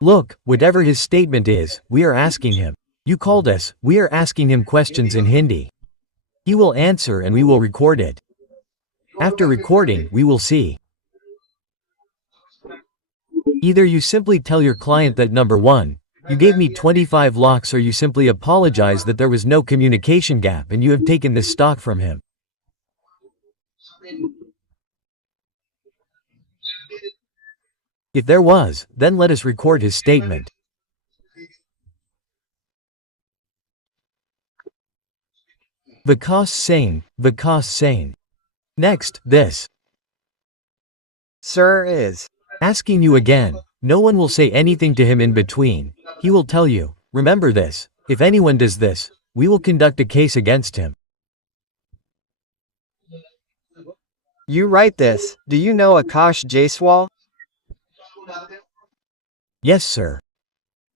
Look, whatever his statement is, we are asking him. You called us, we are asking him questions in Hindi. He will answer and we will record it. After recording, we will see. Either you simply tell your client that number 1, you gave me 25 lakhs, or you simply apologize that there was no communication gap and you have taken this stock from him. If there was, then let us record his statement. Vikas Singh. Next, this. Sir is Asking you again. No one will say anything to him in between. He will tell you, remember this, if anyone does this, we will conduct a case against him. You write this. Do you know Akash Jaiswal? Yes, sir.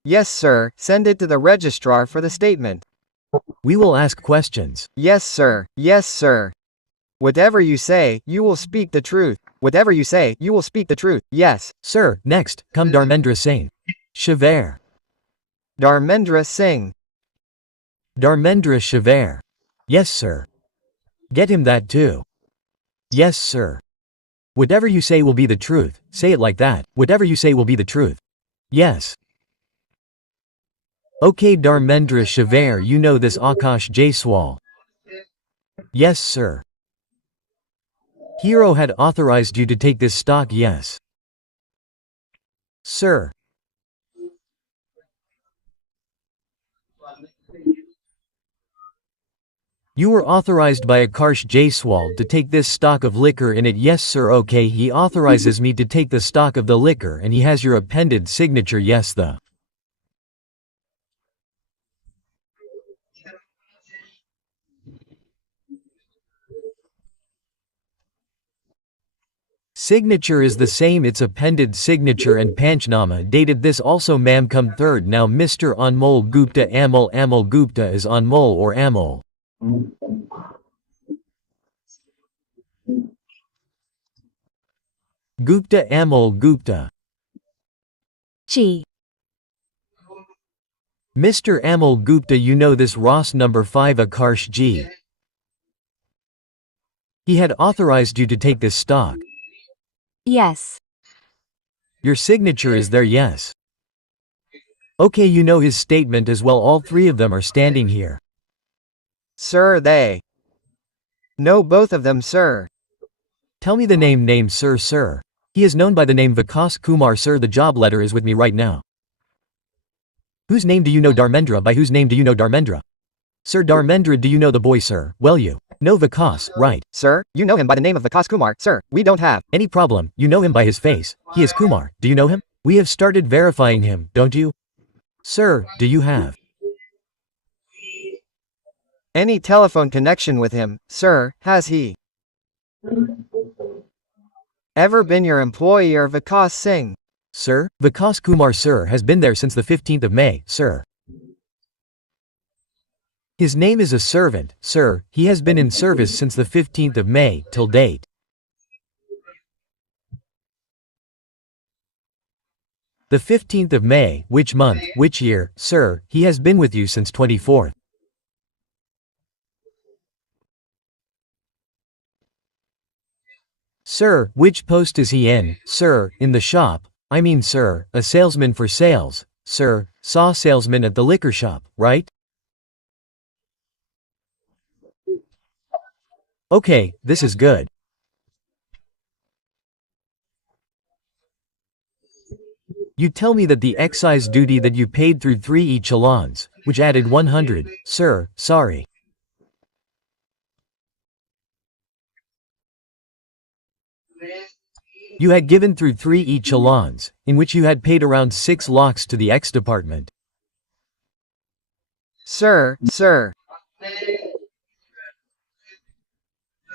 Yes, sir. Send it to the registrar for the statement. We will ask questions. Yes, sir. Yes, sir. Whatever you say, you will speak the truth. Whatever you say, you will speak the truth. Yes. Sir, next, come Dharmendra Singh. Shaver. Dharmendra Singh. Dharmendra Shaver. Yes, sir. Get him that too. Yes, sir. Whatever you say will be the truth. Say it like that. Whatever you say will be the truth. Yes. Okay, Dharmendra Shaver, you know this Akash Jaiswal. Yes, sir. Hero had authorized you to take this stock, yes. Sir. You were authorized by Akash Jaiswal to take this stock of liquor in it, yes sir. Okay, he authorizes me to take the stock of the liquor and he has your appended signature, yes. The signature is the same, it's appended signature and panchnama dated this also, ma'am. Come third now, Mr. Hon'ble Gupta. Amol Gupta is Hon'ble or Amol. Gupta Amol Gupta. G. Mr. Amol Gupta, you know this Ross number 5 Akarsh G. He had authorized you to take this stock. Yes. Your signature is there, yes. Okay, you know his statement as well. All three of them are standing here. Sir, they know both of them, sir. Tell me the name, sir. He is known by the name Vikas Kumar, sir. The job letter is with me right now. Whose name do you know? Dharmendra. By whose name do you know Dharmendra? Sir, Dharmendra, do you know the boy, sir? Well, you know Vikas, right? Sir, you know him by the name of Vikas Kumar, sir. We don't have any problem. You know him by his face. He is Kumar. Do you know him? We have started verifying him, don't you? Sir, do you have any telephone connection with him, sir? Has he ever been your employee or Vikas Singh? Sir, Vikas Kumar, sir, has been there since the 15th of May, sir. His name is a servant, sir. He has been in service since the 15th of May, till date. The 15th of May, which month, which year, sir? He has been with you since 24th. Sir, which post is he in? Sir, in the shop. I mean, sir, a salesman for sales. Sir, saw salesman at the liquor shop, right? Okay, this is good. You tell me that the excise duty that you paid through 3 e-chalans, which added 100, sir, sorry. You had given through 3 e-chalans, in which you had paid around 6 lakhs to the ex-department. Sir.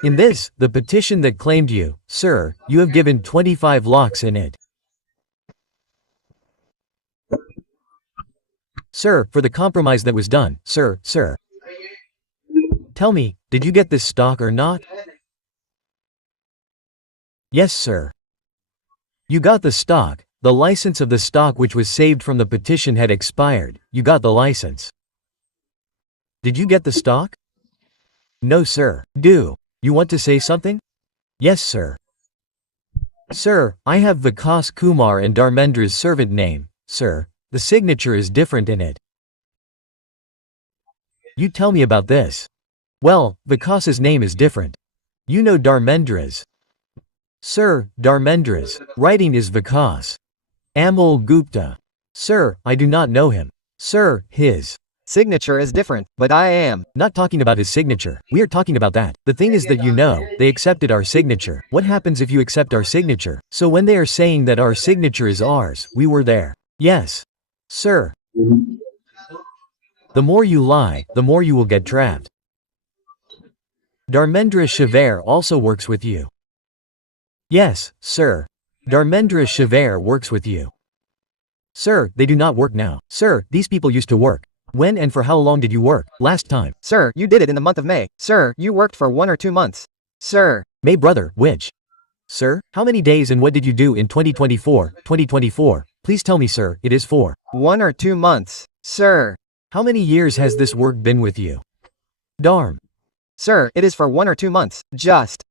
In this, the petition that claimed you, sir, you have given 25 lakhs in it. Sir, for the compromise that was done, sir. Tell me, did you get this stock or not? Yes, sir. You got the stock, The license of the stock which was saved from the petition had expired. You got the license. Did you get the stock? No, sir. Do you want to say something? Yes, sir. Sir, I have Vikas Kumar and Dharmendra's servant name, sir. The signature is different in it. You tell me about this. Well, Vikas's name is different. You know Dharmendra's. Sir, Dharmendra's writing is Vikas Amol Gupta. Sir, I do not know him. Sir, his signature is different, but I am not talking about his signature. We are talking about that. The thing is that they accepted our signature. What happens if you accept our signature? So when they are saying that our signature is ours, we were there. Yes. Sir. The more you lie, the more you will get trapped. Dharmendra Shivair also works with you. Yes, sir. Dharmendra Shivair works with you. Sir, they do not work now. Sir, these people used to work. When and for how long did you work, last time? Sir, you did it in the month of May. Sir, you worked for 1 or 2 months. Sir. May brother, which? Sir, how many days and what did you do in 2024? 2024. Please tell me, sir, it is for 1 or 2 months. Sir. How many years has this work been with you? Dharm. Sir, it is for 1 or 2 months, just.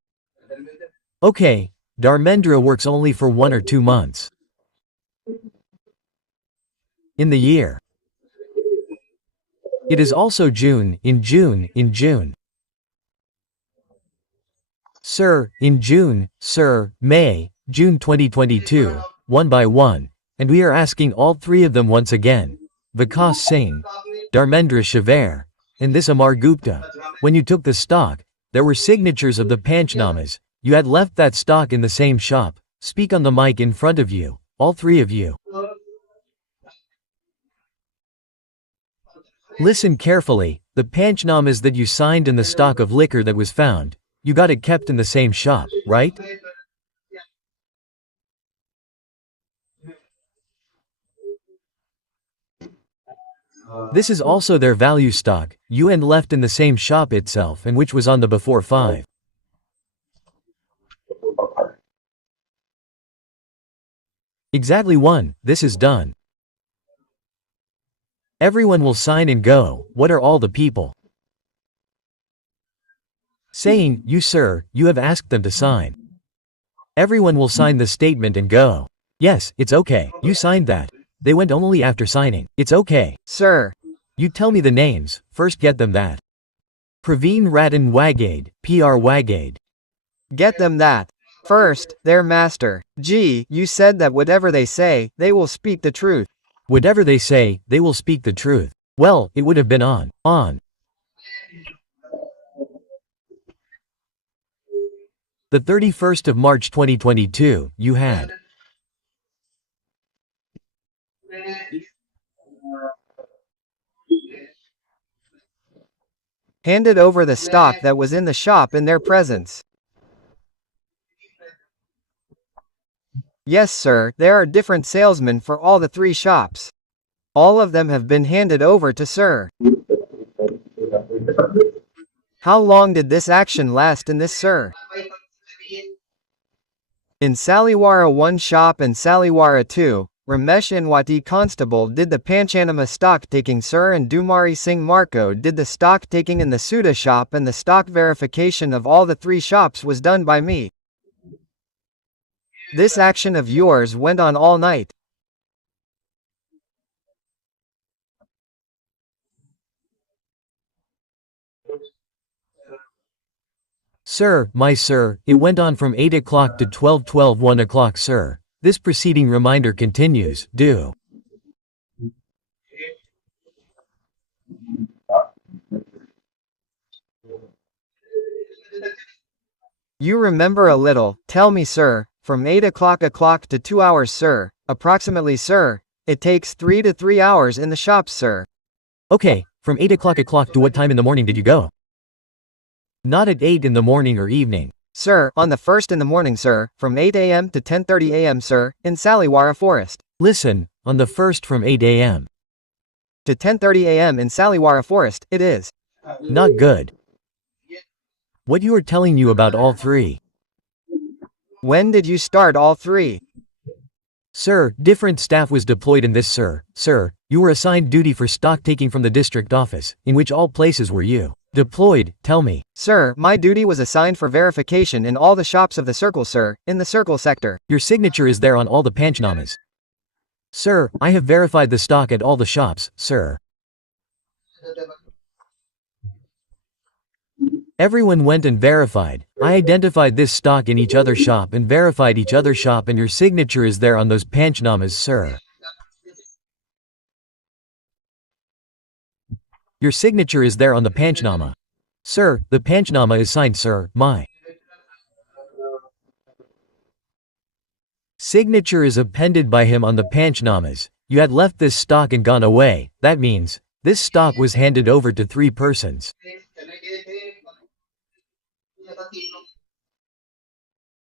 Okay, Dharmendra works only for 1 or 2 months. In the year. It is also June, in June. Sir, in June, sir, May, June 2022, 1 by 1, and we are asking all 3 of them once again. Vikas Singh, Dharmendra Shivair, and this Amar Gupta. When you took the stock, there were signatures of the panchnamas. You had left that stock in the same shop. Speak on the mic in front of you, all 3 of you. Listen carefully, the panchnamas that you signed and the stock of liquor that was found, you got it kept in the same shop, right? This is also their value stock, you and left in the same shop itself and which was on the before 5. Exactly 1, this is done. Everyone will sign and go. What are all the people saying? You, sir, you have asked them to sign. Everyone will sign the statement and go. Yes, it's okay. You signed that. They went only after signing. It's okay. Sir. You tell me the names, first get them that. Praveen Ratan Wagade, PR Wagade. Get them that. First, their master. G, you said that whatever they say, they will speak the truth. Whatever they say, they will speak the truth. Well, it would have been on. The 31st of March 2022, you had handed over the stock that was in the shop in their presence. Yes, sir, there are different salesmen for all the 3 shops. All of them have been handed over to sir. How long did this action last in this, sir? In Saliwara 1 shop and Saliwara 2, Ramesh Anwati Constable did the Panchanama stock taking, sir, and Dumari Singh Marco did the stock taking in the Suda shop, and the stock verification of all the 3 shops was done by me. This action of yours went on all night. Sir, it went on from 8 o'clock to 12:12, 1 o'clock, sir. This proceeding reminder continues, do. You remember a little, tell me, sir, from 8 o'clock to 2 hours, sir, approximately, sir. It takes 3 to 3 hours in the shops, sir. Okay, from 8 o'clock to what time in the morning did you go? Not at 8 in the morning or evening. Sir, on the 1st in the morning, sir, from 8 a.m. to 10:30 a.m., sir, in Saliwara Forest. Listen, on the 1st from 8 a.m. to 10:30 a.m. in Saliwara Forest, it is. Not good. What you are telling you about all 3. When did you start all 3? Sir, different staff was deployed in this, sir. Sir, you were assigned duty for stock taking from the district office, in which all places were you deployed, tell me. Sir, my duty was assigned for verification in all the shops of the circle, sir, in the circle sector. Your signature is there on all the panchnamas. Sir, I have verified the stock at all the shops, sir. Everyone went and verified. I identified this stock in each other shop and verified each other shop, and your signature is there on those panchnamas, sir. Your signature is there on the panchnama. Sir, the panchnama is signed, sir. My signature is appended by him on the panchnamas. You had left this stock and gone away. That means, this stock was handed over to 3 persons.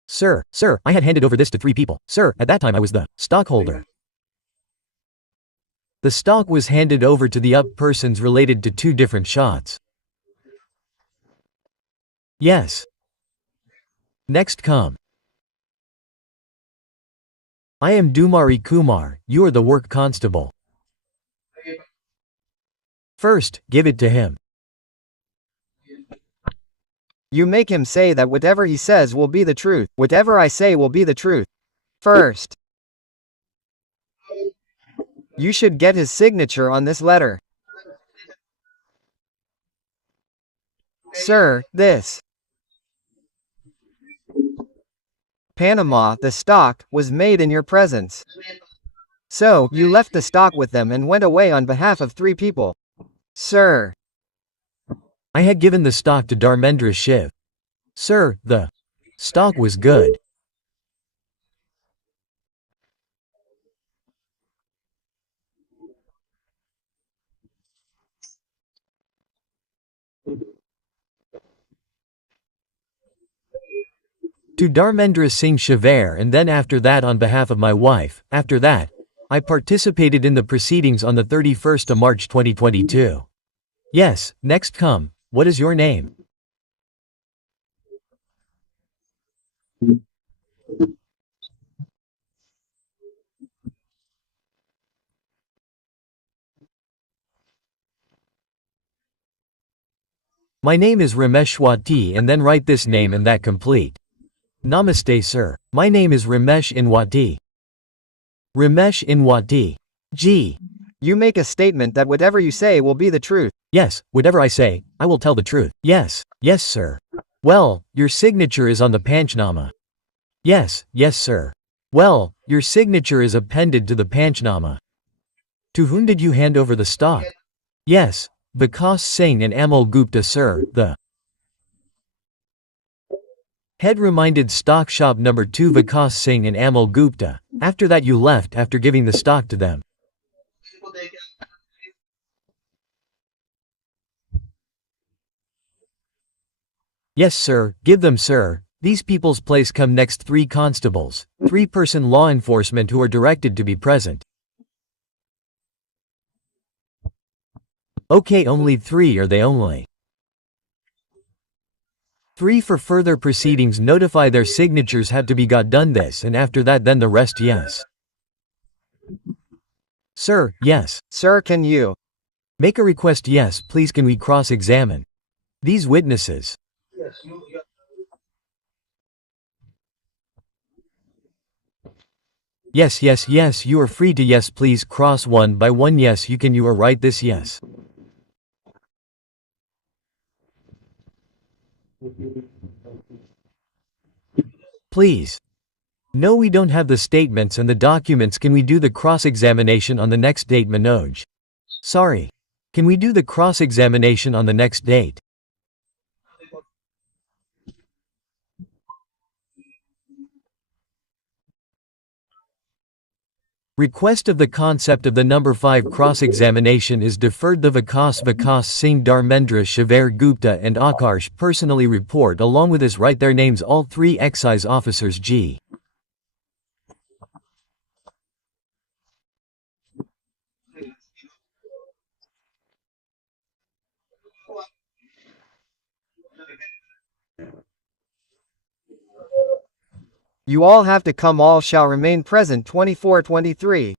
Sir, I had handed over this to 3 people. Sir, at that time I was the stockholder. The stock was handed over to the up persons related to 2 different shots. Yes. Next come. I am Dumari Kumar, you are the work constable. First, give it to him. You make him say that whatever he says will be the truth. Whatever I say will be the truth. First, you should get his signature on this letter. Sir, this Panama, the stock, was made in your presence. So, you left the stock with them and went away on behalf of 3 people. Sir, I had given the stock to Dharmendra Shiv. Sir, the stock was good. To Dharmendra Singh Shivair, and then after that on behalf of my wife. After that, I participated in the proceedings on the 31st of March 2022. Yes, next come. What is your name? My name is Ramesh Wati, and then write this name and that complete. Namaste, sir. My name is Ramesh Inwati. Ramesh Inwati. G. you make a statement that whatever you say will be the truth. Yes, whatever I say, I will tell the truth. Yes, sir. Well, your signature is on the panchnama. Yes, sir. Well, your signature is appended to the panchnama. To whom did you hand over the stock? Yes, Vikas Singh and Amol Gupta, sir. The head reminded stock shop number 2 Vikas Singh and Amol Gupta. After that you left after giving the stock to them. Yes, sir, give them, sir. These people's place come next 3 constables, 3-person law enforcement who are directed to be present. Okay, only 3 are they only? 3 for further proceedings, notify their signatures have to be got done this, and after that then the rest. Yes. Sir, yes. Sir, can you Make a request. Yes, please, can we cross-examine these witnesses? Yes, you are free to. Yes, please cross one by one. Yes, you can, you are right this. Yes. Please. No, we don't have the statements and the documents. Can we do the cross-examination on the next date, Manoj? Sorry. Can we do the cross-examination on the next date? Request of the concept of the number 5 cross-examination is deferred. The Vikas Singh, Dharmendra Shivair Gupta and Akarsh personally report along with us, write their names, all 3 excise officers. G. You all have to come, all shall remain present 24-23.